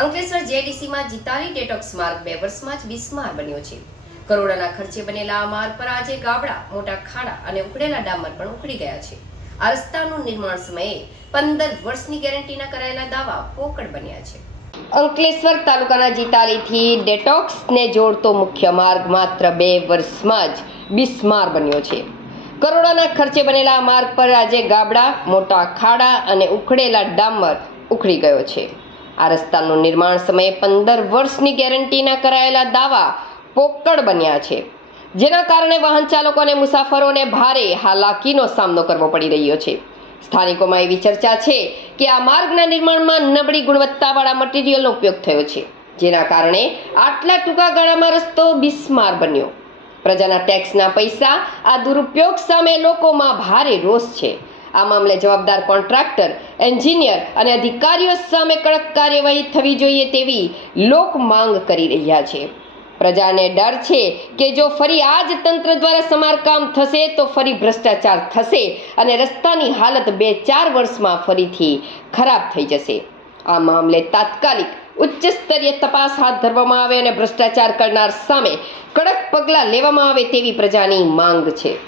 Ankleshwar જેડીસીમાં Jitali detox માર્ગ બે વર્ષમાં જ બિસ્માર બન્યો છે. કરોડોના ખર્ચે બનેલા આ માર્ગ પર આજે ગાબડા, મોટા ખાડા અને ઉખડેલા ડામર પણ ઉખડી ગયા છે. આ રસ્તાનું નિર્માણ સમયે પંદર વર્ષની ગેરંટીના કરાયેલા દાવા પોકળ બન્યા છે. અંકલેશ્વર તાલુકાના જીતાલીથી ડેટોક્સને જોડતો મુખ્ય માર્ગ માત્ર બે વર્ષમાં જ બિસ્માર બન્યો છે. કરોડોના ખર્ચે બનેલા માર્ગ પર આજે ગાબડા, મોટા ખાડા અને ઉખડેલા ડામર ઉખડી ગયો છે. આ રસ્તાનું નિર્માણ સમયે પંદર વર્ષની ગેરંટીના કરાયેલા દાવા પોકળ બન્યા છે. જેના કારણે વાહન ચાલકો અને મુસાફરોને ભારે હાલાકીનો સામનો કરવો પડી રહ્યો છે. સ્થાનિકોમાં એવી ચર્ચા છે કે આ માર્ગના નિર્માણમાં નબળી ગુણવત્તાવાળા મટીરીયલનો ઉપયોગ થયો છે. જેના કારણે આટલા ટૂંકા ગાળામાં રસ્તો બિસ્માર બન્યો. પ્રજાના ટેક્સના પૈસા આ દુરુપયોગ સામે લોકોમાં ભારે રોષ છે. આ મામલે જવાબદાર કોન્ટ્રાક્ટર એન્જિનિયર અને અધિકારીઓ સામે કડક કાર્યવાહી થવી જોઈએ તેવી લોક માંગ કરી રહ્યા છે. પ્રજાને ડર છે કે જો ફરી આ જ તંત્ર દ્વારા સમારકામ થશે તો ફરી ભ્રષ્ટાચાર થશે અને રસ્તાની હાલત બે ચાર વર્ષમાં ફરીથી ખરાબ થઈ જશે. આ મામલે તાત્કાલિક ઉચ્ચ સ્તરીય તપાસ હાથ ધરવામાં આવે અને ભ્રષ્ટાચાર કરનાર સામે કડક પગલાં લેવામાં આવે તેવી પ્રજાની માંગ છે.